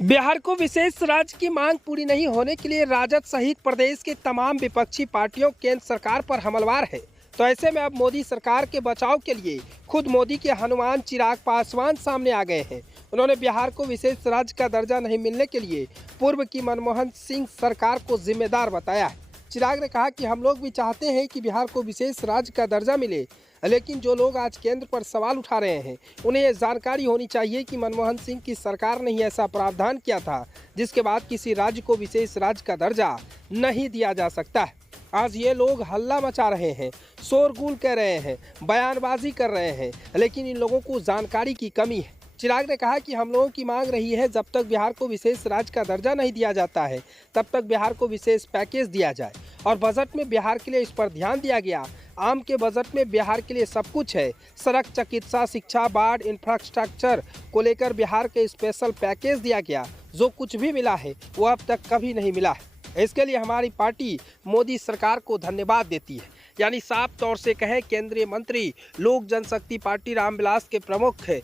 बिहार को विशेष राज्य की मांग पूरी नहीं होने के लिए राजद सहित प्रदेश के तमाम विपक्षी पार्टियों केंद्र सरकार पर हमलवार है। तो ऐसे में अब मोदी सरकार के बचाव के लिए खुद मोदी के हनुमान चिराग पासवान सामने आ गए हैं। उन्होंने बिहार को विशेष राज्य का दर्जा नहीं मिलने के लिए पूर्व की मनमोहन सिंह सरकार को जिम्मेदार बताया है। चिराग ने कहा कि हम लोग भी चाहते हैं कि बिहार को विशेष राज्य का दर्जा मिले, लेकिन जो लोग आज केंद्र पर सवाल उठा रहे हैं उन्हें ये जानकारी होनी चाहिए कि मनमोहन सिंह की सरकार ने ही ऐसा प्रावधान किया था जिसके बाद किसी राज्य को विशेष राज्य का दर्जा नहीं दिया जा सकता है। आज ये लोग हल्ला मचा रहे हैं, शोरगुल कह रहे हैं, बयानबाजी कर रहे हैं, लेकिन इन लोगों को जानकारी की कमी है। चिराग ने कहा कि हम लोगों की मांग रही है जब तक बिहार को विशेष राज्य का दर्जा नहीं दिया जाता है तब तक बिहार को विशेष पैकेज दिया जाए, और बजट में बिहार के लिए इस पर ध्यान दिया गया। आम के बजट में बिहार के लिए सब कुछ है। सड़क, चिकित्सा, शिक्षा, बाढ़, इंफ्रास्ट्रक्चर को लेकर बिहार के स्पेशल पैकेज दिया गया। जो कुछ भी मिला है वो अब तक कभी नहीं मिला है। इसके लिए हमारी पार्टी मोदी सरकार को धन्यवाद देती है। यानी साफ तौर से कहें, केंद्रीय मंत्री लोक जनशक्ति पार्टी रामविलास के प्रमुख है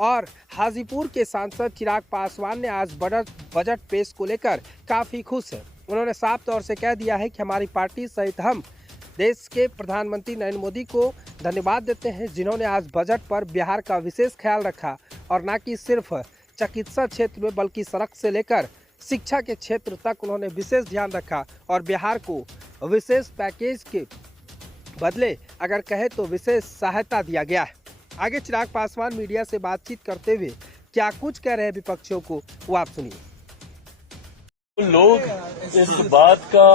और हाजीपुर के सांसद चिराग पासवान ने आज बजट पेश को लेकर काफ़ी खुश है। उन्होंने साफ तौर से कह दिया है कि हमारी पार्टी सहित हम देश के प्रधानमंत्री नरेंद्र मोदी को धन्यवाद देते हैं जिन्होंने आज बजट पर बिहार का विशेष ख्याल रखा, और न कि सिर्फ चिकित्सा क्षेत्र में बल्कि सड़क से लेकर शिक्षा के क्षेत्र तक उन्होंने विशेष ध्यान रखा। और बिहार को विशेष पैकेज के बदले अगर कहे तो विशेष सहायता दिया गया है। आगे चिराग पासवान मीडिया से बातचीत करते हुए क्या कुछ कह रहे हैं विपक्षियों को, वो आप सुनिए। लोग इस बात का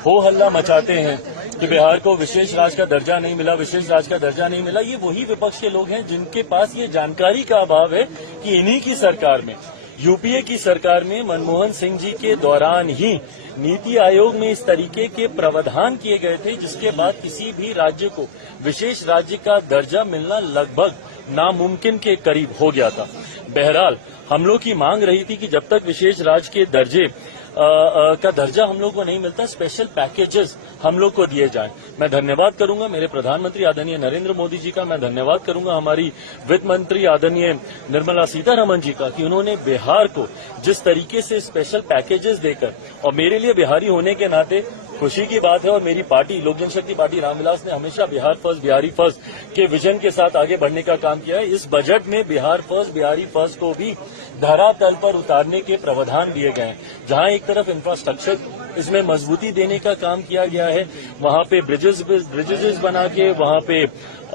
हो हल्ला मचाते हैं कि बिहार को विशेष राज्य का दर्जा नहीं मिला, विशेष राज्य का दर्जा नहीं मिला। ये वही विपक्ष के लोग हैं जिनके पास ये जानकारी का अभाव है कि इन्हीं की सरकार में, यूपीए की सरकार में मनमोहन सिंह जी के दौरान ही नीति आयोग में इस तरीके के प्रावधान किए गए थे जिसके बाद किसी भी राज्य को विशेष राज्य का दर्जा मिलना लगभग नामुमकिन के करीब हो गया था। बहरहाल हम लोग की मांग रही थी कि जब तक विशेष राज्य के दर्जे का दर्जा हम लोग को नहीं मिलता, स्पेशल पैकेजेस हम लोग को दिए जाएं। मैं धन्यवाद करूंगा मेरे प्रधानमंत्री आदरणीय नरेंद्र मोदी जी का, मैं धन्यवाद करूंगा हमारी वित्त मंत्री आदरणीय निर्मला सीतारमण जी का कि उन्होंने बिहार को जिस तरीके से स्पेशल पैकेजेस देकर, और मेरे लिए बिहारी होने के नाते खुशी की बात है, और मेरी पार्टी लोक जनशक्ति पार्टी रामविलास ने हमेशा बिहार फर्स्ट, बिहारी फर्स्ट के विजन के साथ आगे बढ़ने का काम किया है। इस बजट में बिहार फर्स्ट, बिहारी फर्स्ट को भी धरातल पर उतारने के प्रावधान दिए गए हैं। जहां एक तरफ इंफ्रास्ट्रक्चर इसमें मजबूती देने का काम किया गया है, वहां पे ब्रिजेस बना के, वहां पे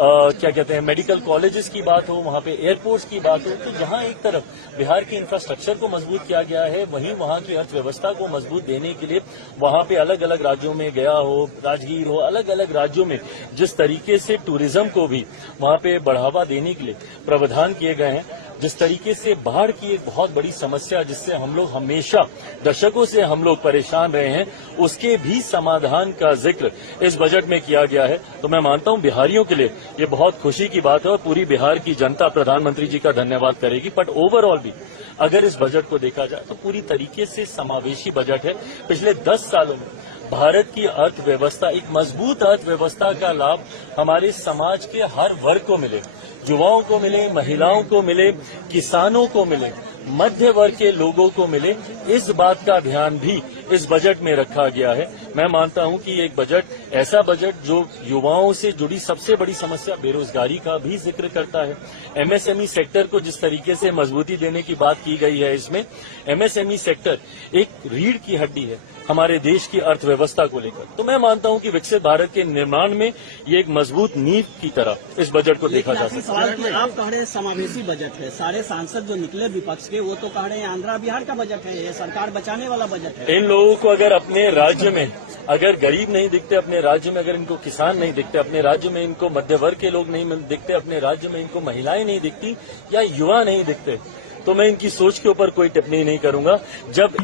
क्या कहते हैं मेडिकल कॉलेजेस की बात हो, वहां पे एयरपोर्ट्स की बात हो, तो जहां एक तरफ बिहार के इंफ्रास्ट्रक्चर को मजबूत किया गया है, वहीं वहां की अर्थव्यवस्था को मजबूत देने के लिए वहां पे अलग अलग राज्यों में गया हो, राजगीर हो, अलग अलग राज्यों में जिस तरीके से टूरिज्म को भी वहां पे बढ़ावा देने के लिए प्रावधान किए गए हैं, जिस तरीके से बाढ़ की एक बहुत बड़ी समस्या जिससे हम लोग हमेशा दशकों से हम लोग परेशान रहे हैं, उसके भी समाधान का जिक्र इस बजट में किया गया है। तो मैं मानता हूं बिहारियों के लिए ये बहुत खुशी की बात है और पूरी बिहार की जनता प्रधानमंत्री जी का धन्यवाद करेगी। बट ओवरऑल भी अगर इस बजट को देखा जाए तो पूरी तरीके से समावेशी बजट है। पिछले 10 सालों में भारत की अर्थव्यवस्था, एक मजबूत अर्थव्यवस्था का लाभ हमारे समाज के हर वर्ग को मिले, युवाओं को मिले, महिलाओं को मिले, किसानों को मिले, मध्य वर्ग के लोगों को मिले, इस बात का ध्यान भी इस बजट में रखा गया है। मैं मानता हूं कि एक बजट, ऐसा बजट जो युवाओं से जुड़ी सबसे बड़ी समस्या बेरोजगारी का भी जिक्र करता है। एमएसएमई सेक्टर को जिस तरीके से मजबूती देने की बात की गई है, इसमें एमएसएमई सेक्टर एक रीढ़ की हड्डी है हमारे देश की अर्थव्यवस्था को लेकर। तो मैं मानता हूं कि विकसित भारत के निर्माण में ये एक मजबूत नींव की तरह इस बजट को देखा जा सकता है। आप कह रहे हैं समावेशी बजट है, सारे सांसद जो निकले विपक्ष के वो तो कह रहे हैं आंध्रा बिहार का बजट है, ये सरकार बचाने वाला बजट है। इन लोगों को अगर अपने राज्य में अगर गरीब नहीं दिखते, अपने राज्य में अगर इनको किसान नहीं दिखते, अपने राज्य में इनको मध्य वर्ग के लोग नहीं दिखते, अपने राज्य में इनको महिलाएं नहीं दिखती या युवा नहीं दिखते, तो मैं इनकी सोच के ऊपर कोई टिप्पणी नहीं करूंगा। जब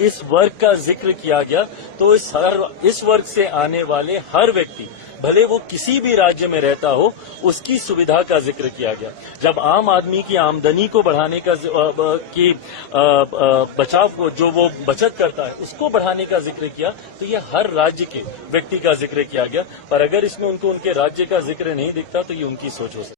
इस वर्ग का जिक्र किया गया तो इस वर्ग से आने वाले हर व्यक्ति, भले वो किसी भी राज्य में रहता हो, उसकी सुविधा का जिक्र किया गया। जब आम आदमी की आमदनी को बढ़ाने का बचाव को, जो वो बचत करता है, उसको बढ़ाने का जिक्र किया, तो ये हर राज्य के व्यक्ति का जिक्र किया गया। पर अगर इसमें उनको उनके राज्य का जिक्र नहीं दिखता तो ये उनकी सोच हो सकती है।